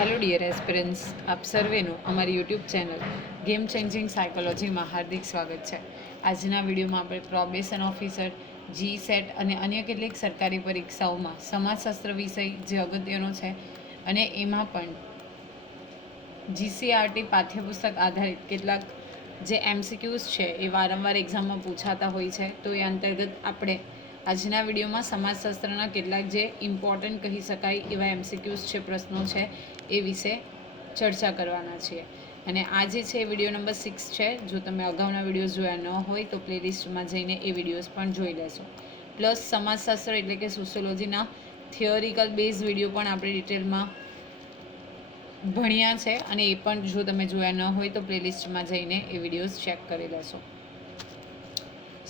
Hello dear aspirants, આપ સર્વેનું અમારી YouTube channel game changing સાયકોલોજીમાં હાર્દિક સ્વાગત છે. આજના વિડીયોમાં આપણે પ્રોબેશન ઓફિસર, GSET અને અન્ય કેટલીક સરકારી પરીક્ષાઓમાં સમાજશાસ્ત્ર વિષય જે અગત્યનો છે અને એમાં પણ GCRT પાઠ્યપુસ્તક આધારિત કેટલાક જે MCQs છે એ વારંવાર એક્ઝામમાં પૂછાતા હોય છે. તો એ અંતર્ગત આપણે આજના વિડીયોમાં સમાજશાસ્ત્રના કેટલાક જે ઇમ્પોર્ટન્ટ કહી શકાય એવા MCQs છે, પ્રશ્નો છે, એ વિશે ચર્ચા કરવાના છીએ. અને આ જે છે વિડીયો નંબર 6 છે. જો તમે અગાઉના વિડીયોઝ જોયા ન હોય તો પ્લેલિસ્ટમાં જઈને એ વિડીયોઝ પણ જોઈ લેશો. પ્લસ સમાજશાસ્ત્ર એટલે કે સોશિયોલોજીના થિયોરિકલ બેઝ વિડીયો પણ આપણે ડિટેલમાં ભણ્યા છે અને એ પણ જો તમે જોયા ન હોય તો પ્લેલિસ્ટમાં જઈને એ વિડીયોઝ ચેક કરી લેશો.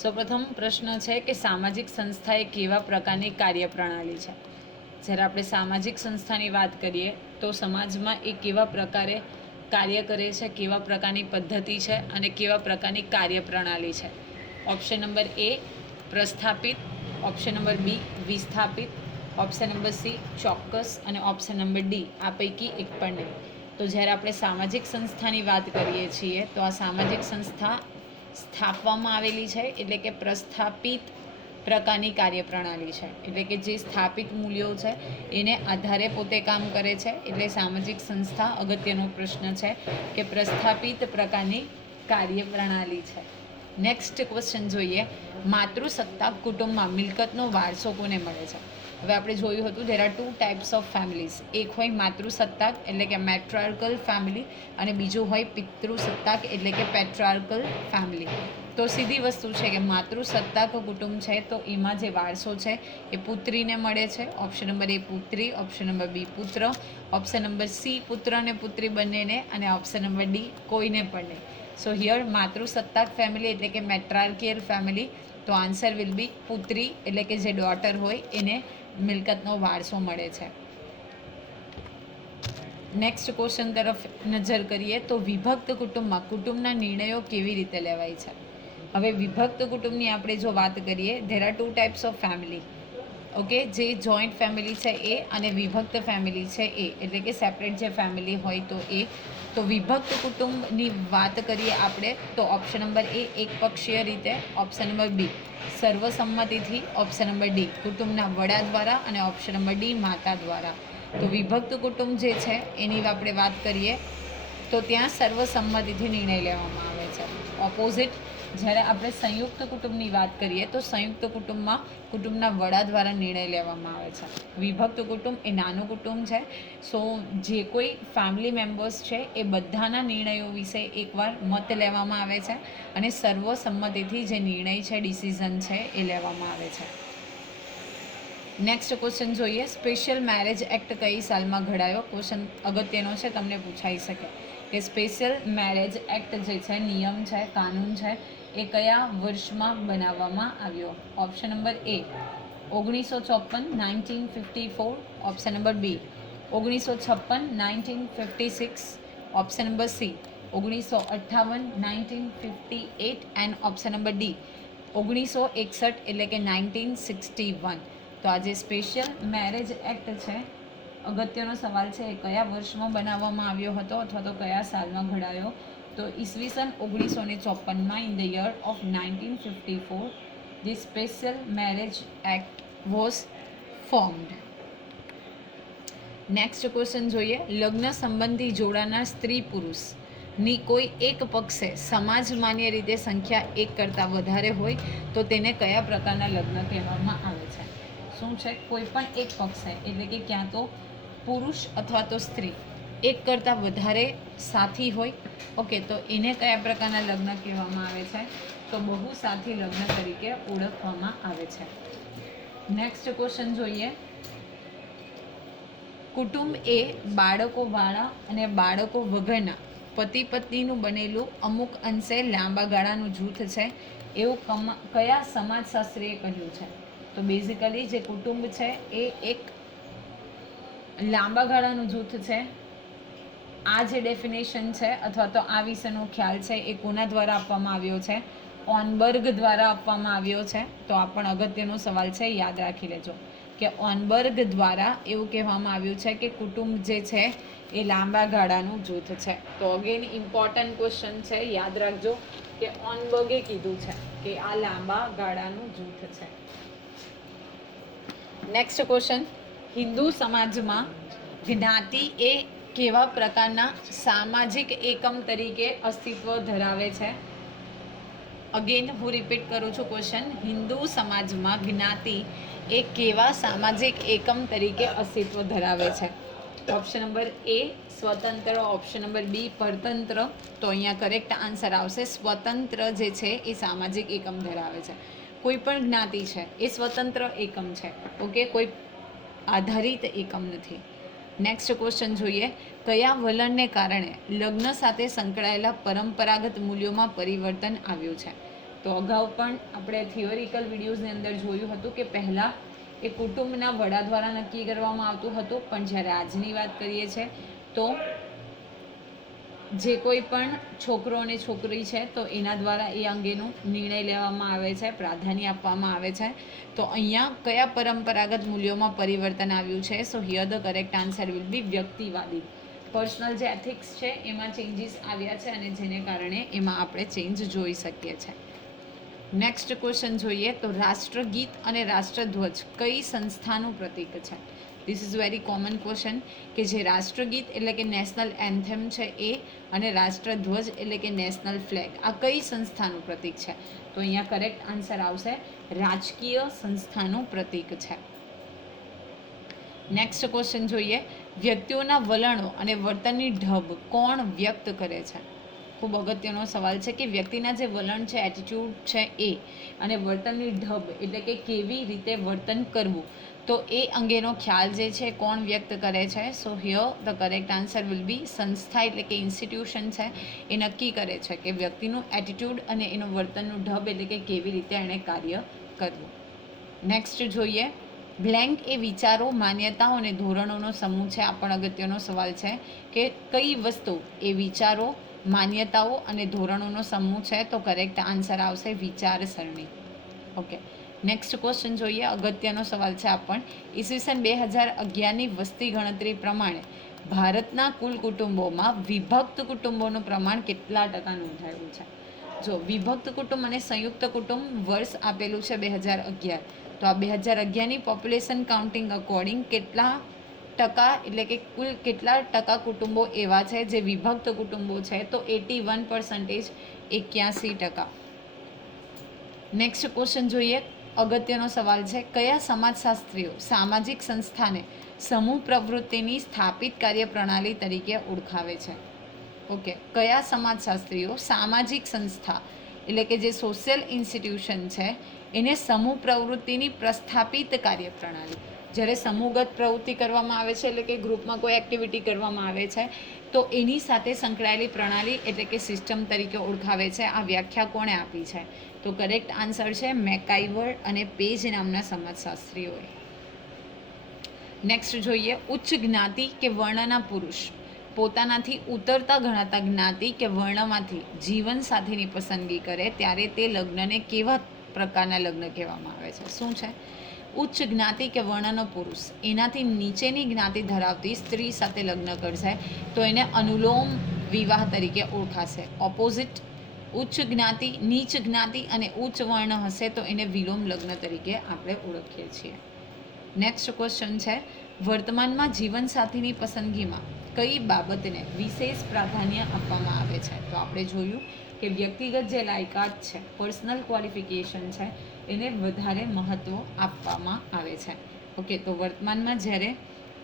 સૌપ્રથમ પ્રશ્ન છે કે સામાજિક સંસ્થા એ કેવા પ્રકારની કાર્યપ્રણાલી છે. જ્યારે આપણે સામાજિક સંસ્થાની વાત કરીએ તો સમાજમાં એ કેવા પ્રકારે કાર્ય કરે છે, કેવા પ્રકારની પદ્ધતિ છે અને કેવા પ્રકારની કાર્યપ્રણાલી છે. ઓપ્શન નંબર એ પ્રસ્થાપિત, ઓપ્શન નંબર બી વિસ્થાપિત, ઓપ્શન નંબર સી ચોક્કસ અને ઓપ્શન નંબર ડી આ પૈકી એક પણ નહીં. તો જ્યારે આપણે સામાજિક સંસ્થાની વાત કરીએ છીએ તો આ સામાજિક સંસ્થા સ્થાપવામાં આવેલી છે એટલે કે પ્રસ્થાપિત પ્રકારની કાર્યપ્રણાલી છે. એટલે કે જે સ્થાપિત મૂલ્યો છે એને આધારે પોતે કામ કરે છે. એટલે સામાજિક સંસ્થા અગત્યનો પ્રશ્ન છે કે પ્રસ્થાપિત પ્રકારની કાર્યપ્રણાલી છે. નેક્સ્ટ ક્વેશ્ચન જોઈએ, માતૃસત્તાક કુટુંબમાં મિલકતનો વારસો કોને મળે છે. હવે આપણે જોયું હતું there are 2 types of families. એક હોય માતૃસત્તાક એટલે કે મેટ્રાર્કલ ફેમિલી અને બીજું હોય પિતૃસત્તાક એટલે કે પેટ્રાર્કલ ફેમિલી. તો સીધી વસ્તુ છે કે માતૃસત્તાક કુટુંબ છે તો એમાં જે વારસો છે એ પુત્રીને મળે છે. ઓપ્શન નંબર એ પુત્રી, ઓપ્શન નંબર બી પુત્ર, ઓપ્શન નંબર સી પુત્ર અને પુત્રી બંનેને અને ઓપ્શન નંબર ડી કોઈને પણ નહીં. સો હિયર માતૃસત્તાક ફેમિલી એટલે કે મેટ્રાર્કિયલ ફેમિલી, તો આન્સર વિલ બી પુત્રી એટલે કે જે ડોટર હોય એને મિલકતનો વારસો મળે છે. નેક્સ્ટ ક્વેશ્ચન તરફ નજર કરીએ તો વિભક્ત કુટુંબમાં કુટુંબના નિર્ણયો કેવી રીતે લેવાય છે. હવે વિભક્ત કુટુંબની આપણે જો વાત કરીએ there are 2 types of family. Okay, જે જોઈન્ટ ફેમિલી છે એ અને વિભક્ત ફેમિલી છે એ, એટલે કે સેપરેટ જે ફેમિલી હોય તો એ. તો વિભક્ત કુટુંબની વાત કરીએ આપણે તો ઓપ્શન નંબર એ એક પક્ષીય રીતે, ઓપ્શન નંબર બી સર્વસંમતિથી, ઓપ્શન નંબર ડી કુટુંબના વડા દ્વારા અને ઓપ્શન નંબર ડી માતા દ્વારા. તો વિભક્ત કુટુંબ જે છે એની આપણે વાત કરીએ તો ત્યાં સર્વસંમતિથી નિર્ણય લેવામાં આવે છે. ઓપોઝિટ જ્યારે આપણે સંયુક્ત કુટુંબની વાત કરીએ તો સંયુક્ત કુટુંબમાં કુટુંબના વડા દ્વારા નિર્ણય લેવામાં આવે છે. વિભક્ત કુટુંબ એ નાનું કુટુંબ છે. સો જે કોઈ ફેમિલી મેમ્બર્સ છે એ બધાના નિર્ણયો વિશે એકવાર મત લેવામાં આવે છે અને સર્વસંમતિથી જે નિર્ણય છે, ડિસિઝન છે એ લેવામાં આવે છે. નેક્સ્ટ ક્વેશ્ચન જોઈએ, સ્પેશિયલ મેરેજ એક્ટ કઈ સાલમાં ઘડાયો. ક્વેશ્ચન અગત્યનો છે, તમને પૂછાઈ શકે કે સ્પેશિયલ મેરેજ એક્ટ જે છે, નિયમ છે, કાનૂન છે, એ કયા વર્ષમાં બનાવવામાં આવ્યો. Option number A 1954 1954, option number B 1956 1956, option number C 1958 1958 and option number D 1961 એટલે કે 1961. તો આ જે સ્પેશિયલ મેરેજ એક્ટ છે, અગત્યનો સવાલ છે, એ કયા વર્ષમાં બનાવવામાં આવ્યો હતો અથવા તો કયા સાલમાં ઘડાયો. તો ઈસવીસન 1954માં in the year of 1954 the special marriage act was formed. Next question જોઈએ, લગ્ન સંબંધી જોડાનાર સ્ત્રી પુરુષની કોઈ એક પક્ષે સમાજ માન્ય રીતે સંખ્યા એક કરતાં વધારે હોય તો તેને કયા પ્રકારના લગ્ન કહેવામાં આવે છે. શું છે, કોઈ પણ એક પક્ષે એટલે કે ક્યાં તો પુરુષ અથવા તો સ્ત્રી એક કરતાં વધારે સાથી હોય, ઓકે, તો એને કયા પ્રકારના લગ્ન કહેવામાં આવે છે. તો બહુ સાથી લગ્ન તરીકે ઓળખવામાં આવે છે. નેક્સ્ટ ક્વેશ્ચન જોઈએ, કુટુંબ એ બાળકોવાળા અને બાળકો વગરના પતિ પત્નીનું બનેલું અમુક અંશે લાંબા ગાળાનું જૂથ છે એવું કયા સમાજશાસ્ત્રીએ કહ્યું છે. તો બેઝિકલી જે કુટુંબ છે એ એક લાંબા ગાળાનું જૂથ છે. આ જે ડેફિનેશન છે અથવા તો આ વિશેનો ખ્યાલ છે એ કોના દ્વારા આપવામાં આવ્યો છે. ઓનબર્ગ દ્વારા આપવામાં આવ્યો છે. તો આ પણ અગત્યનો સવાલ છે, યાદ રાખી લેજો કે ઓનબર્ગ દ્વારા એવું કહેવામાં આવ્યું છે કે કુટુંબ જે છે એ લાંબા ગાળાનું જૂથ છે. તો અગેન ઇમ્પોર્ટન્ટ ક્વેશ્ચન છે, યાદ રાખજો કે ઓનબર્ગે કીધું છે કે આ લાંબા ગાળાનું જૂથ છે. નેક્સ્ટ ક્વેશ્ચન, હિન્દુ સમાજમાં જ્ઞાતિ એ કેવા પ્રકારના સામાજિક એકમ તરીકે અસ્તિત્વ ધરાવે છે? અગેન હું રિપીટ કરું છું ક્વેશ્ચન, હિન્દુ સમાજમાં જ્ઞાતિ એ કેવા સામાજિક એકમ તરીકે અસ્તિત્વ ધરાવે છે? ઓપ્શન નંબર એ સ્વતંત્ર, ઓપ્શન નંબર બી પરતંત્ર. તો અહીંયા કરેક્ટ આન્સર આવશે સ્વતંત્ર જે છે એ સામાજિક એકમ ધરાવે છે. કોઈ પણ જ્ઞાતિ છે એ સ્વતંત્ર એકમ છે, ઓકે, કોઈ આધારિત એકમ નથી. નેક્સ્ટ ક્વેશ્ચન જોઈએ, કયા વલણને કારણે લગ્ન સાથે સંકળાયેલા પરંપરાગત મૂલ્યોમાં પરિવર્તન આવ્યું છે? તો અગાઉ પણ આપણે થિયોરિકલ વિડીયોઝની અંદર જોયું હતું કે પહેલાં એ કુટુંબના વડા દ્વારા નક્કી કરવામાં આવતું હતું, પણ જ્યારે આજની વાત કરીએ છીએ તો જે કોઈ પણ છોકરો અને છોકરી છે તો એના દ્વારા એ અંગેનું નિર્ણય લેવામાં આવે છે, પ્રાધાન્ય આપવામાં આવે છે. તો અહીંયા કયા પરંપરાગત મૂલ્યોમાં પરિવર્તન આવ્યું છે? So here the correct answer will be વ્યક્તિવાદી. પર્સનલ જે એથિક્સ છે એમાં ચેન્જીસ આવ્યા છે અને જેને કારણે એમાં આપણે ચેન્જ જોઈ શકીએ છીએ. નેક્સ્ટ ક્વેશ્ચન જોઈએ તો રાષ્ટ્રગીત અને રાષ્ટ્રધ્વજ કઈ સંસ્થાનું પ્રતીક છે? This is very common question કે જે રાષ્ટ્રગીત એટલે કે નેશનલ એન્થેમ છે એ અને રાષ્ટ્રધ્વજ એટલે કે નેશનલ ફ્લેગ આ કઈ સંસ્થાનું પ્રતીક છે? તો અહીંયા કરેક્ટ આન્સર આવશે રાજકીય સંસ્થાનું પ્રતીક છે. નેક્સ્ટ ક્વેશ્ચન જોઈએ, વ્યક્તિઓના વલણો અને વર્તનની ઢબ કોણ વ્યક્ત કરે છે? ખૂબ અગત્યનો સવાલ છે કે વ્યક્તિના જે વલણ છે, એટીટ્યૂડ છે એ અને વર્તનની ઢબ એટલે કે કેવી રીતે વર્તન કરવું, તો એ અંગેનો ખ્યાલ જે છે કોણ વ્યક્ત કરે છે? So here the correct answer will બી સંસ્થા એટલે કે ઇન્સ્ટિટ્યુશન છે એ નક્કી કરે છે કે વ્યક્તિનું એટીટ્યૂડ અને એનું વર્તનનું ઢબ એટલે કે કેવી રીતે એણે કાર્ય કરવું. નેક્સ્ટ જોઈએ, બ્લેન્ક એ વિચારો, માન્યતાઓ અને ધોરણોનો સમૂહ છે. આ પણ અગત્યનો સવાલ છે કે કઈ વસ્તુ એ વિચારો, માન્યતાઓ અને ધોરણોનો સમૂહ છે? તો કરેક્ટ આન્સર આવશે વિચારસરણી. ઓકે, નેક્સ્ટ ક્વેશ્ચન જોઈએ, અગત્યનો સવાલ છે આ પણ. ઈસવીસન 2011ની વસ્તી ગણતરી પ્રમાણે ભારતના કુલ કુટુંબોમાં વિભક્ત કુટુંબોનું પ્રમાણ કેટલા ટકા નોંધાયું છે? જો વિભક્ત કુટુંબ અને સંયુક્ત કુટુંબ વર્ષ આપેલું છે 2011, તો આ 2011ની પોપ્યુલેશન કાઉન્ટિંગ અકોર્ડિંગ કેટલા ટકા એટલે કે કુલ કેટલા ટકા કુટુંબો એવા છે જે વિભક્ત કુટુંબો છે? તો 81%, 81%. નેક્સ્ટ ક્વેશ્ચન જોઈએ, અગત્યનો સવાલ છે, કયા સમાજશાસ્ત્રીઓ સામાજિક સંસ્થાને સમૂહ પ્રવૃત્તિની સ્થાપિત કાર્યપ્રણાલી તરીકે ઓળખાવે છે? ઓકે, કયા સમાજશાસ્ત્રીઓ સામાજિક સંસ્થા એટલે કે જે સોશિયલ ઇન્સ્ટિટ્યુશન છે એને સમૂહ પ્રવૃત્તિની પ્રસ્થાપિત કાર્યપ્રણાલી, જ્યારે સમૂહગત પ્રવૃત્તિ કરવામાં આવે છે એટલે કે ગ્રુપમાં કોઈ એક્ટિવિટી કરવામાં આવે છે તો એની સાથે સંકળાયેલી પ્રણાલી એટલે કે સિસ્ટમ તરીકે ઓળખાવે છે. આ વ્યાખ્યા કોણે આપી છે? તો કરેક્ટ આન્સર છે મેકાઇવર અને પેજ નામના સમાજશાસ્ત્રીઓએ. નેક્સ્ટ જોઈએ, ઉચ્ચ જ્ઞાતિ કે વર્ણના પુરુષ પોતાનાથી ઉતરતા ગણાતા જ્ઞાતિ કે વર્ણમાંથી જીવન સાથીની પસંદગી કરે ત્યારે તે લગ્નને કેવા પ્રકારના લગ્ન કહેવામાં આવે છે? શું છે? ઉચ્ચ જ્ઞાતિ કે વર્ણનો પુરુષ એનાથી નીચેની જ્ઞાતિ ધરાવતી સ્ત્રી સાથે લગ્ન કરશે તો એને અનુલોમ વિવાહ તરીકે ઓળખાશે. ઓપોઝિટ ઉચ્ચ જ્ઞાતિ, નીચ જ્ઞાતિ અને ઉચ્ચ વર્ણ હશે તો એને વિલોમ લગ્ન તરીકે આપણે ઓળખીએ છીએ. નેક્સ્ટ ક્વેશ્ચન છે, વર્તમાનમાં જીવનસાથીની પસંદગીમાં કઈ બાબતને વિશેષ પ્રાધાન્ય આપવામાં આવે છે? તો આપણે જોયું કે વ્યક્તિગત જે લાયકાત છે, પર્સનલ ક્વોલિફિકેશન છે એને વધારે મહત્ત્વ આપવામાં આવે છે. ઓકે, તો વર્તમાનમાં જ્યારે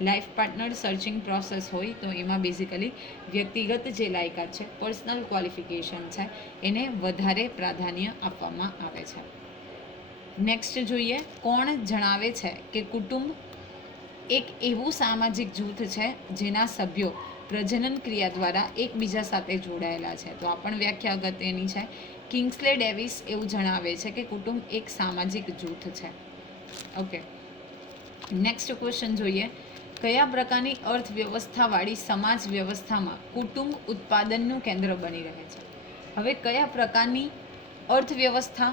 લાઈફ પાર્ટનર સર્ચિંગ પ્રોસેસ હોય તો એમાં બેઝિકલી વ્યક્તિગત જે લાયકાત છે, પર્સનલ ક્વોલિફિકેશન છે એને વધારે પ્રાધાન્ય આપવામાં આવે છે. નેક્સ્ટ જોઈએ, કોણ જણાવે છે કે કુટુંબ એક એવું સામાજિક જૂથ છે જેના સભ્યો પ્રજનન ક્રિયા દ્વારા એકબીજા સાથે જોડાયેલા છે? તો આ પણ વ્યાખ્યા અગત્યની છે. કિંગ્સલે ડેવિસ એવું જણાવે છે કે કુટુંબ એક સામાજિક જૂથ છે. ઓકે, નેક્સ્ટ ક્વેશ્ચન જોઈએ, કયા પ્રકારની અર્થવ્યવસ્થાવાળી સમાજ વ્યવસ્થામાં કુટુંબ ઉત્પાદનનું કેન્દ્ર બની રહે છે? હવે કયા પ્રકારની અર્થવ્યવસ્થા,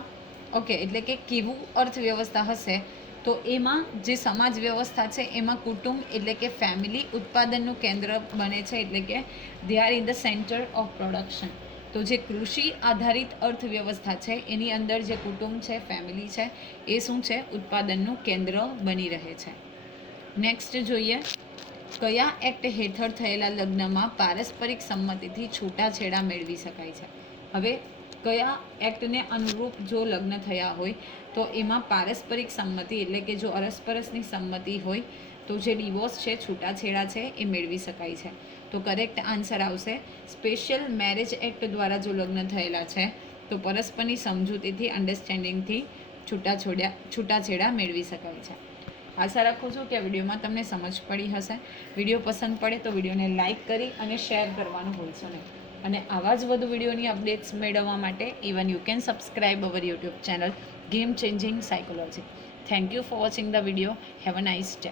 ઓકે, એટલે કે કેવું અર્થવ્યવસ્થા હશે તો એમાં જે સમાજ વ્યવસ્થા છે એમાં કુટુંબ એટલે કે ફેમિલી ઉત્પાદનનું કેન્દ્ર બને છે, એટલે કે they are in the centre of production. તો જે કૃષિ આધારિત અર્થવ્યવસ્થા છે એની અંદર જે કુટુંબ છે, ફેમિલી છે, એ શું છે? ઉત્પાદનનું કેન્દ્ર બની રહે છે. નેક્સ્ટ જોઈએ, કયા એક્ટ હેઠળ થયેલા લગ્નમાં પારસ્પરિક સંમતિથી છૂટાછેડા મેળવી શકાય છે? હવે કયા એક્ટને અનુરૂપ જો લગ્ન થયા હોય તો એમાં પારસ્પરિક સંમતિ એટલે કે જો અરસપરસની સંમતિ હોય તો જે ડિવોર્સ છે, છૂટાછેડા છે, એ મેળવી શકાય છે. તો કરેક્ટ આન્સર આવશે સ્પેશિયલ મેરેજ એક્ટ દ્વારા જો લગ્ન થયેલા છે તો પરસ્પરની સમજૂતીથી, અન્ડરસ્ટેન્ડિંગથી છૂટાછેડા મેળવી શકાય છે. આશા રાખું છું કે આ વિડીયોમાં તમને સમજ પડી હશે. વિડીયો પસંદ પડે તો વિડીયોને લાઇક કરી અને શેર કરવાનું ભૂલશો નહીં. અને આવા જ વધુ વિડીયોની અપડેટ્સ મેળવવા માટે even you can subscribe our YouTube channel game changing psychology. Thank you for watching the video. Have a nice day.